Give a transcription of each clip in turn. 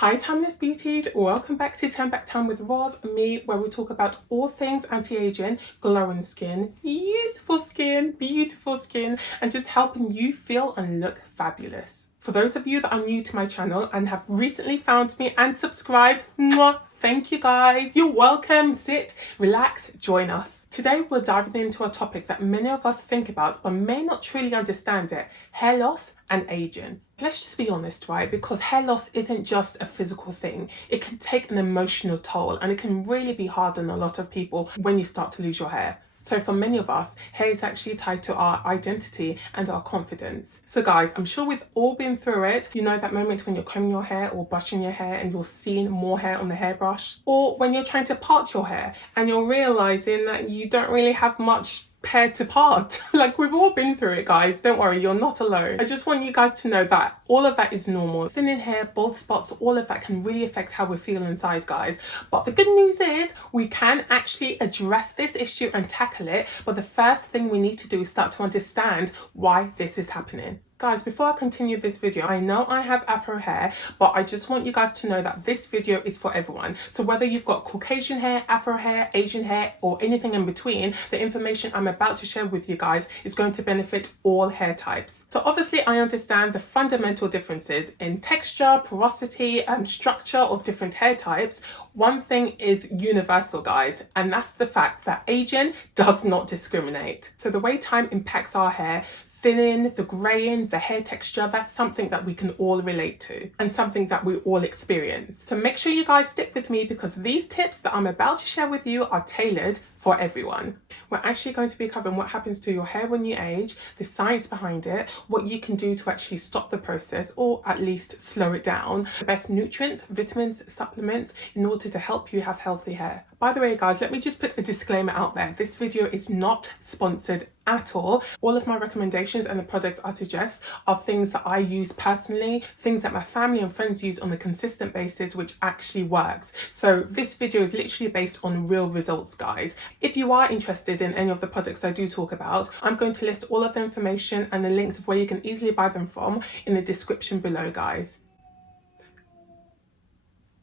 Hi Timeless Beauties, welcome back to Turn Back Time with Rosemary, where we talk about all things anti-aging, glowing skin, youthful skin, beautiful skin, and just helping you feel and look fabulous. For those of you that are new to my channel and have recently found me and subscribed, mwah, thank you guys. You're welcome. Sit, relax, join us. Today we're diving into a topic that many of us think about but may not truly understand it: hair loss and aging. Let's just be honest, right? Because hair loss isn't just a physical thing. It can take an emotional toll and it can really be hard on a lot of people when you start to lose your hair. So for many of us, hair is actually tied to our identity and our confidence. So guys, I'm sure we've all been through it. You know that moment when you're combing your hair or brushing your hair and you're seeing more hair on the hairbrush? Or when you're trying to part your hair and you're realizing that you don't really have much hair to part. Like, we've all been through it, guys. Don't worry, you're not alone. I just want you guys to know that all of that is normal. Thinning hair, bald spots, all of that can really affect how we feel inside, guys. But the good news is we can actually address this issue and tackle it. But the first thing we need to do is start to understand why this is happening. Guys, before I continue this video, I know I have afro hair, but I just want you guys to know that this video is for everyone. So whether you've got Caucasian hair, afro hair, Asian hair, or anything in between, the information I'm about to share with you guys is going to benefit all hair types. So obviously I understand the fundamental differences in texture, porosity, and structure of different hair types. One thing is universal, guys, and that's the fact that aging does not discriminate. So the way time impacts our hair, thinning, the graying, the hair texture, that's something that we can all relate to and something that we all experience. So make sure you guys stick with me because these tips that I'm about to share with you are tailored for everyone. We're actually going to be covering what happens to your hair when you age, the science behind it, what you can do to actually stop the process or at least slow it down, the best nutrients, vitamins, supplements in order to help you have healthy hair. By the way, guys, let me just put a disclaimer out there. This video is not sponsored at all. All of my recommendations and the products I suggest are things that I use personally, things that my family and friends use on a consistent basis, which actually works. So this video is literally based on real results, guys. If you are interested in any of the products I do talk about, I'm going to list all of the information and the links of where you can easily buy them from in the description below, guys.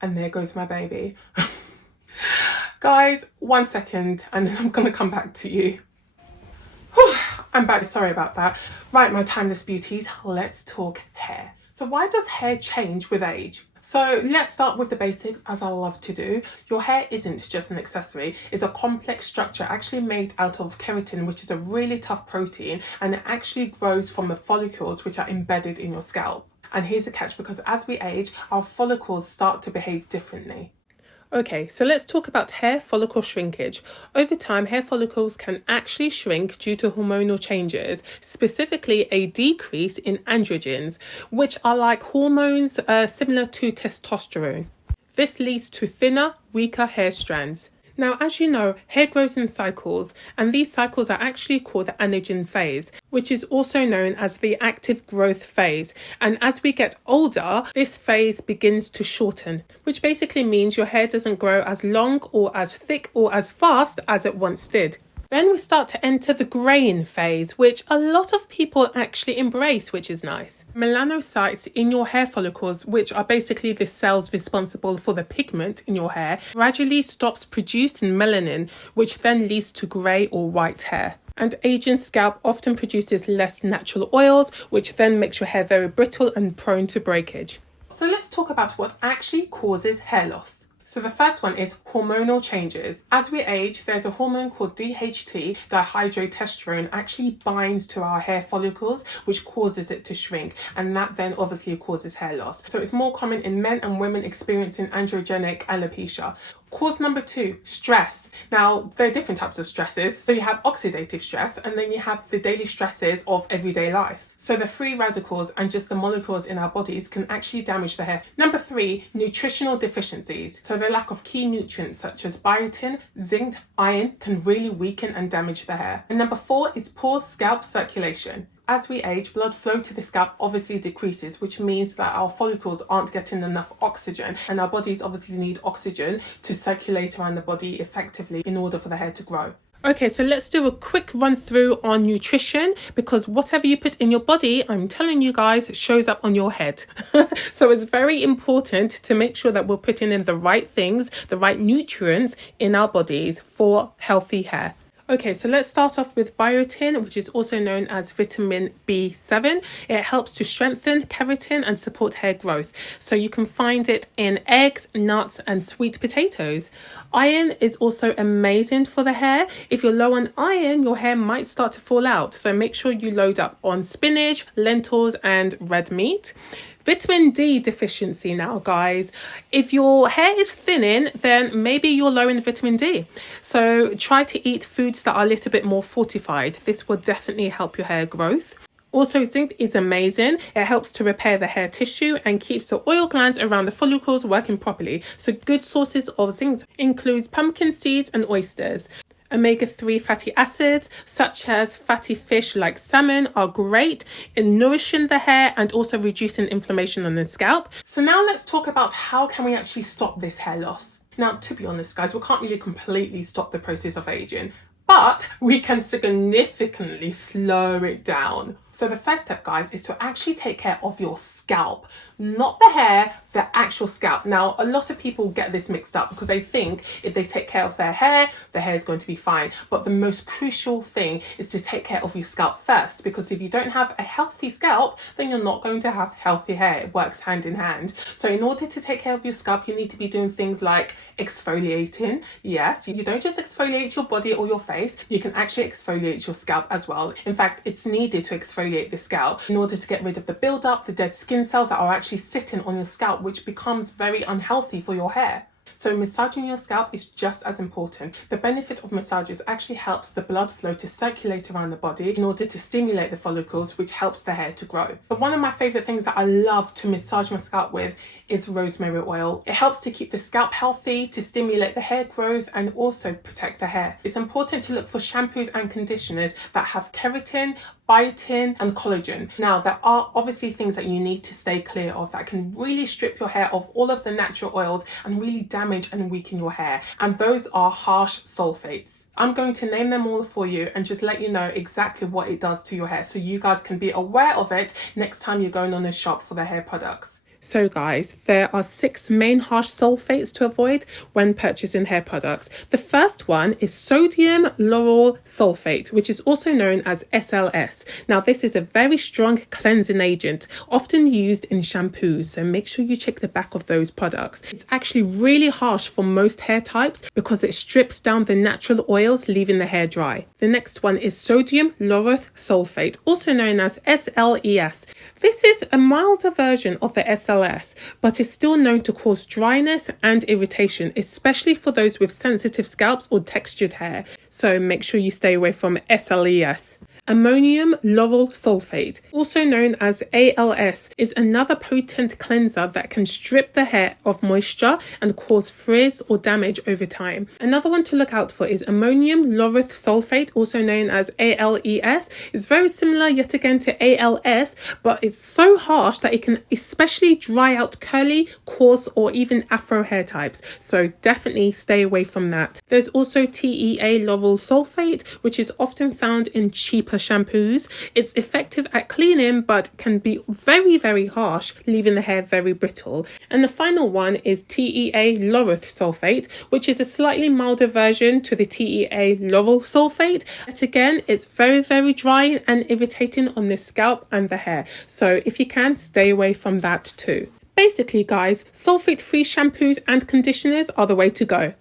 And there goes my baby. Guys, 1 second and then I'm gonna come back to you. Whew, I'm back, sorry about that. Right, my timeless beauties, let's talk hair. So why does hair change with age? So let's start with the basics, as I love to do. Your hair isn't just an accessory, it's a complex structure actually made out of keratin, which is a really tough protein, and it actually grows from the follicles which are embedded in your scalp. And here's the catch, because as we age, our follicles start to behave differently. Okay, so let's talk about hair follicle shrinkage. Over time, hair follicles can actually shrink due to hormonal changes, specifically a decrease in androgens, which are like hormones similar to testosterone. This leads to thinner, weaker hair strands. Now, as you know, hair grows in cycles, and these cycles are actually called the anagen phase, which is also known as the active growth phase. And as we get older, this phase begins to shorten, which basically means your hair doesn't grow as long or as thick or as fast as it once did. Then we start to enter the graying phase, which a lot of people actually embrace, which is nice. Melanocytes in your hair follicles, which are basically the cells responsible for the pigment in your hair, gradually stops producing melanin, which then leads to grey or white hair. And aging scalp often produces less natural oils, which then makes your hair very brittle and prone to breakage. So let's talk about what actually causes hair loss. So the first one is hormonal changes. As we age, there's a hormone called DHT, dihydrotestosterone, actually binds to our hair follicles, which causes it to shrink. And that then obviously causes hair loss. So it's more common in men and women experiencing androgenic alopecia. Cause number 2, stress. Now, there are different types of stresses. So you have oxidative stress, and then you have the daily stresses of everyday life. So the free radicals and just the molecules in our bodies can actually damage the hair. Number 3, nutritional deficiencies. So the lack of key nutrients such as biotin, zinc, iron can really weaken and damage the hair. And number 4 is poor scalp circulation. As we age, blood flow to the scalp obviously decreases, which means that our follicles aren't getting enough oxygen, and our bodies obviously need oxygen to circulate around the body effectively in order for the hair to grow. Okay, so let's do a quick run through on nutrition, because whatever you put in your body, I'm telling you guys, shows up on your head. So it's very important to make sure that we're putting in the right things, the right nutrients in our bodies for healthy hair. Okay, so let's start off with biotin, which is also known as vitamin B7. It helps to strengthen keratin and support hair growth. So you can find it in eggs, nuts, and sweet potatoes. Iron is also amazing for the hair. If you're low on iron, your hair might start to fall out. So make sure you load up on spinach, lentils, and red meat. Vitamin D deficiency now, guys. If your hair is thinning, then maybe you're low in vitamin D. So try to eat foods that are a little bit more fortified. This will definitely help your hair growth. Also, zinc is amazing. It helps to repair the hair tissue and keeps the oil glands around the follicles working properly. So good sources of zinc includes pumpkin seeds and oysters. Omega-3 fatty acids such as fatty fish like salmon are great in nourishing the hair and also reducing inflammation on the scalp. So now let's talk about how can we actually stop this hair loss. Now, to be honest, guys, we can't really completely stop the process of aging, but we can significantly slow it down. So the first step, guys, is to actually take care of your scalp, not the hair, the actual scalp. Now, a lot of people get this mixed up because they think if they take care of their hair is going to be fine. But the most crucial thing is to take care of your scalp first, because if you don't have a healthy scalp, then you're not going to have healthy hair. It works hand in hand. So in order to take care of your scalp, you need to be doing things like exfoliating. Yes, you don't just exfoliate your body or your face, you can actually exfoliate your scalp as well. In fact, it's needed to exfoliate the scalp in order to get rid of the buildup, the dead skin cells that are actually sitting on your scalp, which becomes very unhealthy for your hair. So massaging your scalp is just as important. The benefit of massages actually helps the blood flow to circulate around the body in order to stimulate the follicles, which helps the hair to grow. But one of my favorite things that I love to massage my scalp with is rosemary oil. It helps to keep the scalp healthy, to stimulate the hair growth, and also protect the hair. It's important to look for shampoos and conditioners that have keratin, biotin, and collagen. Now, there are obviously things that you need to stay clear of that can really strip your hair of all of the natural oils and really damage and weaken your hair. And those are harsh sulfates. I'm going to name them all for you and just let you know exactly what it does to your hair so you guys can be aware of it next time you're going on a shop for the hair products. So guys, there are 6 main harsh sulfates to avoid when purchasing hair products. The first one is sodium lauryl sulfate, which is also known as SLS. Now, this is a very strong cleansing agent, often used in shampoos, so make sure you check the back of those products. It's actually really harsh for most hair types because it strips down the natural oils, leaving the hair dry. The next one is sodium lauryl sulfate, also known as SLES. This is a milder version of the SLS, but is still known to cause dryness and irritation, especially for those with sensitive scalps or textured hair. So make sure you stay away from SLES. Ammonium lauryl sulfate, also known as ALS, is another potent cleanser that can strip the hair of moisture and cause frizz or damage over time. Another one to look out for is ammonium lauryl sulfate, also known as ALES. It's very similar yet again to ALS, but it's so harsh that it can especially dry out curly, coarse, or even afro hair types. So definitely stay away from that. There's also TEA lauryl sulfate, which is often found in cheaper shampoos. It's effective at cleaning but can be very, very harsh, leaving the hair very brittle. And the final one is TEA lauryl sulfate, which is a slightly milder version to the TEA lauryl sulfate. But again, it's very, very dry and irritating on the scalp and the hair. So if you can, stay away from that too. Basically, guys, sulfate-free shampoos and conditioners are the way to go.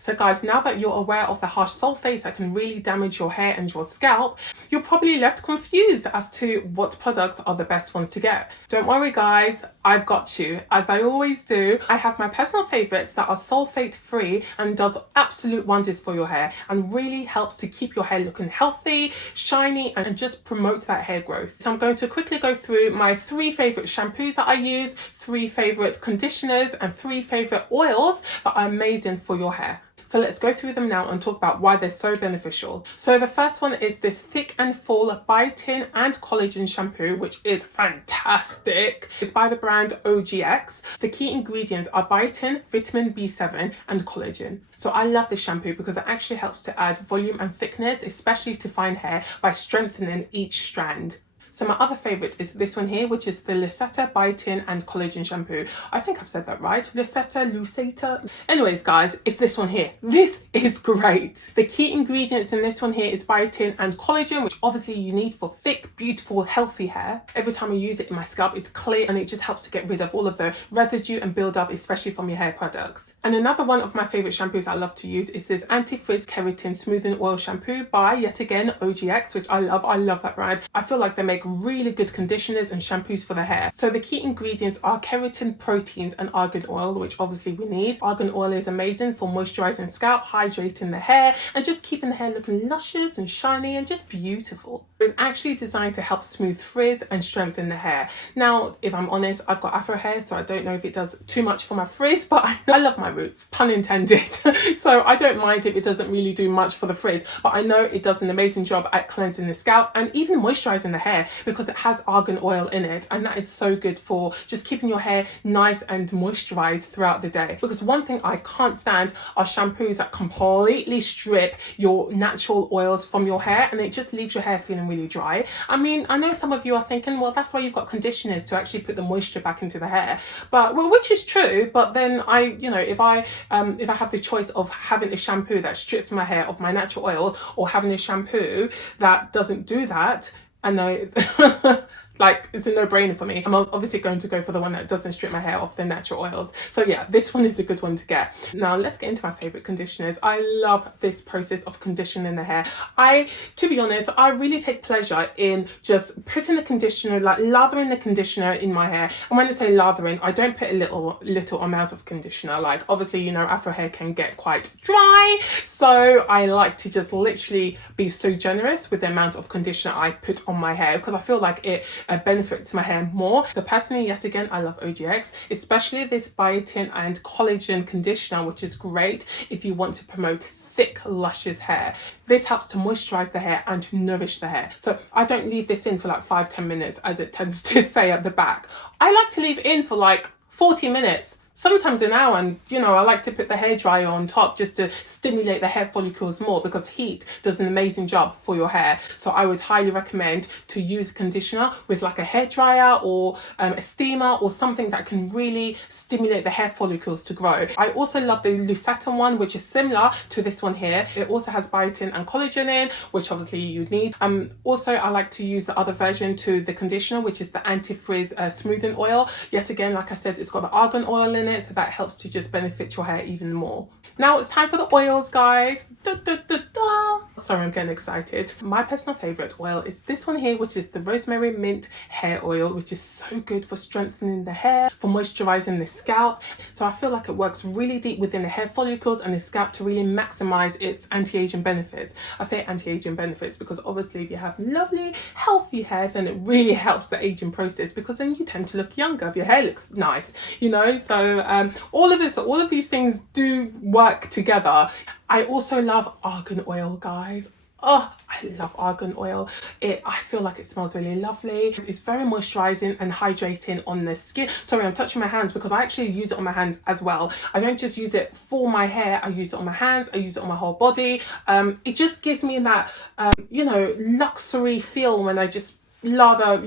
So guys, now that you're aware of the harsh sulfates that can really damage your hair and your scalp, you're probably left confused as to what products are the best ones to get. Don't worry guys, I've got you. As I always do, I have my personal favourites that are sulfate free and does absolute wonders for your hair and really helps to keep your hair looking healthy, shiny, and just promote that hair growth. So I'm going to quickly go through my 3 favourite shampoos that I use, 3 favourite conditioners, and 3 favourite oils that are amazing for your hair. So let's go through them now and talk about why they're so beneficial. So the first one is this Thick and Full Biotin and Collagen Shampoo, which is fantastic. It's by the brand OGX. The key ingredients are biotin, vitamin B7 and collagen. So I love this shampoo because it actually helps to add volume and thickness, especially to fine hair, by strengthening each strand. So my other favourite is this one here, which is the Luseta Biotin and Collagen Shampoo. I think I've said that right. Luseta. Anyways, guys, it's this one here. This is great. The key ingredients in this one here is biotin and collagen, which obviously you need for thick, beautiful, healthy hair. Every time I use it in my scalp, it's clear and it just helps to get rid of all of the residue and build up, especially from your hair products. And another one of my favourite shampoos I love to use is this Anti-Frizz Keratin Smoothing Oil Shampoo by, yet again, OGX, which I love. I love that brand. I feel like they make really good conditioners and shampoos for the hair. So the key ingredients are keratin, proteins and argan oil, which obviously we need. Argan oil is amazing for moisturizing scalp, hydrating the hair and just keeping the hair looking luscious and shiny and just beautiful. It's actually designed to help smooth frizz and strengthen the hair. Now, if I'm honest, I've got afro hair, so I don't know if it does too much for my frizz, but I love my roots, pun intended. So I don't mind if it doesn't really do much for the frizz, but I know it does an amazing job at cleansing the scalp and even moisturizing the hair, because it has argan oil in it, and that is so good for just keeping your hair nice and moisturized throughout the day. Because one thing I can't stand are shampoos that completely strip your natural oils from your hair and it just leaves your hair feeling really dry. I mean, I know some of you are thinking, well, that's why you've got conditioners, to actually put the moisture back into the hair, but well, which is true, but then if I have the choice of having a shampoo that strips my hair of my natural oils or having a shampoo that doesn't do that, I know like it's a no-brainer for me. I'm obviously going to go for the one that doesn't strip my hair off the natural oils. So yeah, this one is a good one to get. Now let's get into my favorite conditioners. I love this process of conditioning the hair. To be honest, I really take pleasure in just putting the conditioner, like lathering the conditioner in my hair. And when I say lathering, I don't put a little amount of conditioner. Like obviously, afro hair can get quite dry, so I like to just literally be so generous with the amount of conditioner I put on my hair, because I feel like it benefits my hair more. So personally, yet again, I love OGX, especially this biotin and collagen conditioner, which is great if you want to promote thick, luscious hair. This helps to moisturize the hair and to nourish the hair. So I don't leave this in for like 5-10 minutes as it tends to say at the back. I like to leave it in for like 40 minutes. Sometimes an hour, and I like to put the hairdryer on top just to stimulate the hair follicles more, because heat does an amazing job for your hair. So I would highly recommend to use a conditioner with like a hairdryer or a steamer or something that can really stimulate the hair follicles to grow. I also love the Luseta one, which is similar to this one here. It also has biotin and collagen in, which obviously you need. Also, I like to use the other version to the conditioner, which is the Anti-Frizz smoothing oil. Yet again, like I said, it's got the argan oil in it, so that helps to just benefit your hair even more. Now it's time for the oils, guys. Sorry, I'm getting excited. My personal favorite oil is this one here, which is the Rosemary Mint Hair Oil, which is so good for strengthening the hair, for moisturizing the scalp. So I feel like it works really deep within the hair follicles and the scalp to really maximize its anti-aging benefits. I say anti-aging benefits because obviously if you have lovely, healthy hair, then it really helps the aging process, because then you tend to look younger if your hair looks nice, So all of these things do work together. I also love argan oil, guys. Oh, I love argan oil. I feel like it smells really lovely. It's very moisturizing and hydrating on the skin. Sorry, I'm touching my hands because I actually use it on my hands as well. I don't just use it for my hair. I use it on my hands. I use it on my whole body. It just gives me that, luxury feel when I just lather,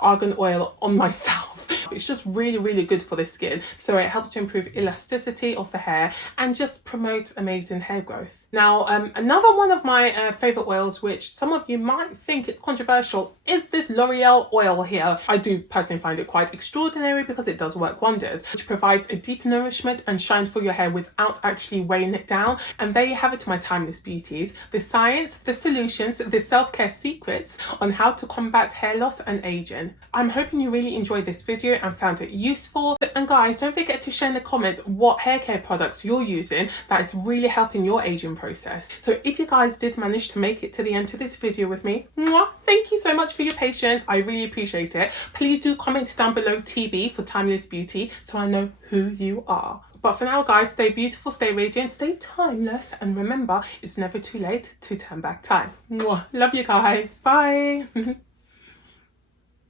argan oil on myself. It's just really, really good for the skin. So it helps to improve elasticity of the hair and just promote amazing hair growth. Now, another one of my favorite oils, which some of you might think it's controversial, is this L'Oreal oil here. I do personally find it quite extraordinary because it does work wonders, which provides a deep nourishment and shine for your hair without actually weighing it down. And there you have it, my Timeless Beauties. The science, the solutions, the self-care secrets on how to combat hair loss and aging. I'm hoping you really enjoyed this video and found it useful. And guys, don't forget to share in the comments what hair care products you're using that is really helping your aging process. So if you guys did manage to make it to the end of this video with me, thank you so much for your patience. I really appreciate it. Please do comment down below TB for Timeless Beauty so I know who you are. But for now, guys, stay beautiful, stay radiant, stay timeless, and remember, it's never too late to turn back time. Mwah. Love you guys. Bye.